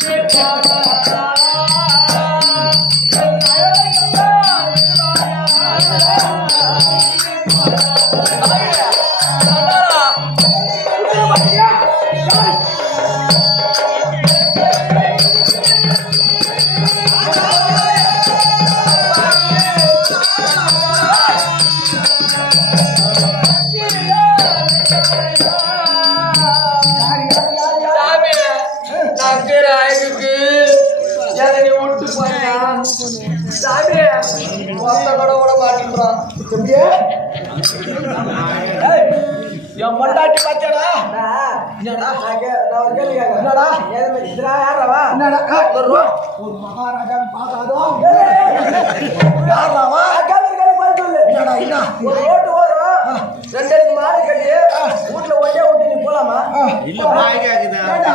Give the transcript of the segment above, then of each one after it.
சாமி நான் பேரு அழகுக்கு என்னை நீ விட்டு போயா சாமி மொத்த கூட விட மாட்டேன்றான் ஏய், என் மண்டாட்டி பாத்தியாடா? என்னடா? என்னடா? என்னடா? ஏய், ஒரு ரூபா. ஒரு மகாராஜா பார்த்தாதோ? யாராவா என்னடா என்ன? ஒரு ரெண்டு கட்டி வீட்டுல விட்டு நீ போலாமா? ஏண்டா,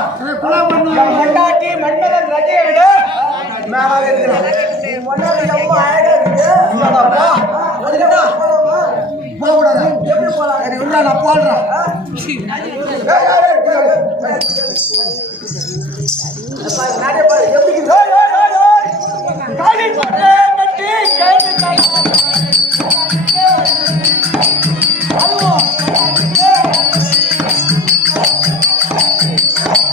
என் மண்டாட்டி மன்னரன் ரஜையை விட மேலாக இருக்கிறான் பொண்ணாடி ரொம்ப அழகா இருக்கு. என்ன? போலாமா போகக்கூடாதா? எப்படி போலாம்? சரி, விட்றா, நான் போடுறேன். எப்படி இருக்கு?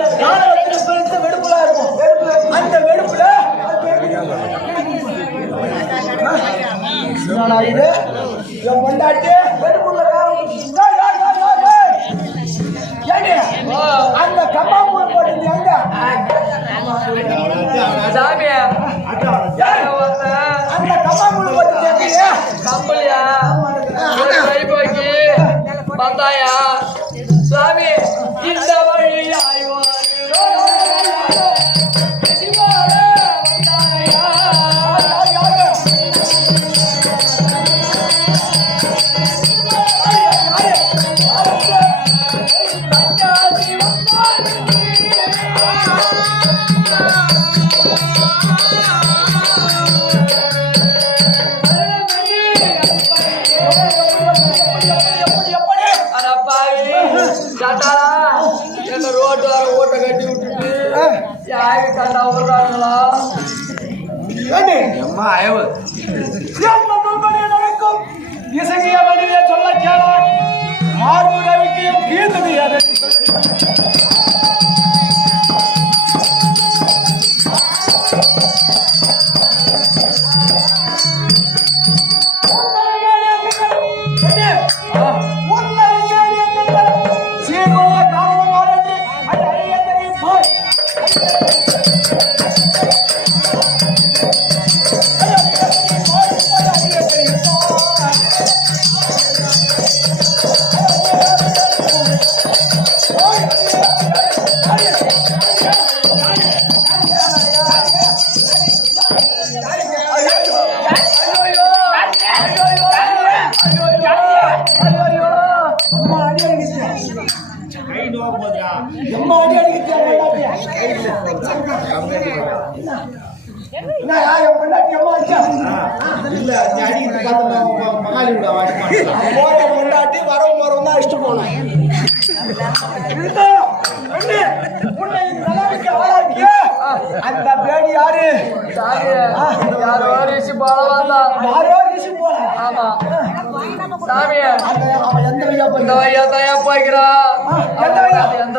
ஏய், ஏய், ஏய். காளி பட்டே கட்டி, கைது காளி. ஏய், நீ கால்ல போட்டு இந்த மெட்டி நாடி கைட்டு போயிருது சாமி ஆ, என்னை விட்டு போனா அது ஒலையில கால விட்டுச்சு ஒலையில ஒலையில வெடுப்பு காலை வைக்கிற பெருசு வெடுப்புலாம் இருக்கும் வெடுப்புல அந்த இது எங்க சாமி அந்த கம்பளியா கைப்போக்கி இந்த வர ஓட்ட கட்டி விட்டுட்டு யாரு கண்டா விடுறாங்களா? அம்மா அயவு நடக்கும். இசைய வழியே சொல்ல கேளாய் மார்பு ரவிக்கு கீர்த்தது எதை ஐயோ ஐயோ ஐயோ அடி அடிக்கிச்சு அம்மா வரவும் வரவும் தான் இஷ்டம் ஆளாக்கிய. அந்த பேடி யாரு? யாரோ ரிஷி யாரோ ரிஷி போல. ஆமா. சாமி அவன் எந்த இந்த தயா போய்க்கிறா? எந்த எந்த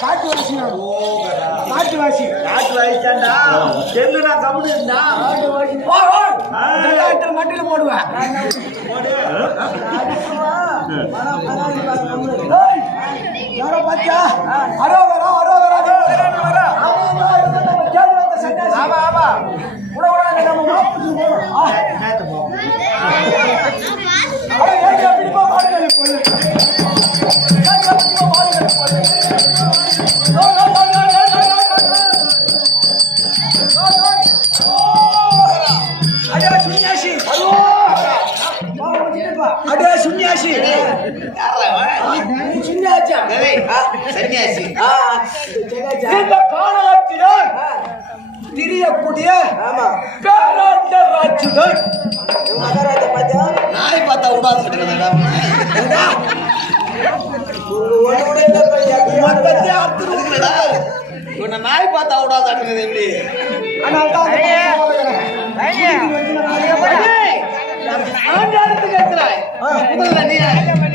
காட்டு வாசி. காட்டு வாசி. காட்டு வாசி தாண்டா எங்க நான் சன்னியாசி. சன்னியாசா சன்னியாசி இந்த காலத்தினர் திரியக்கூடிய பேராண்ட ராட்சுதன். மகாராஜா பார்த்தா? நாய் பார்த்தா விடாதுடா நாய் பார்த்தா விடாது எப்படி? முதல்ல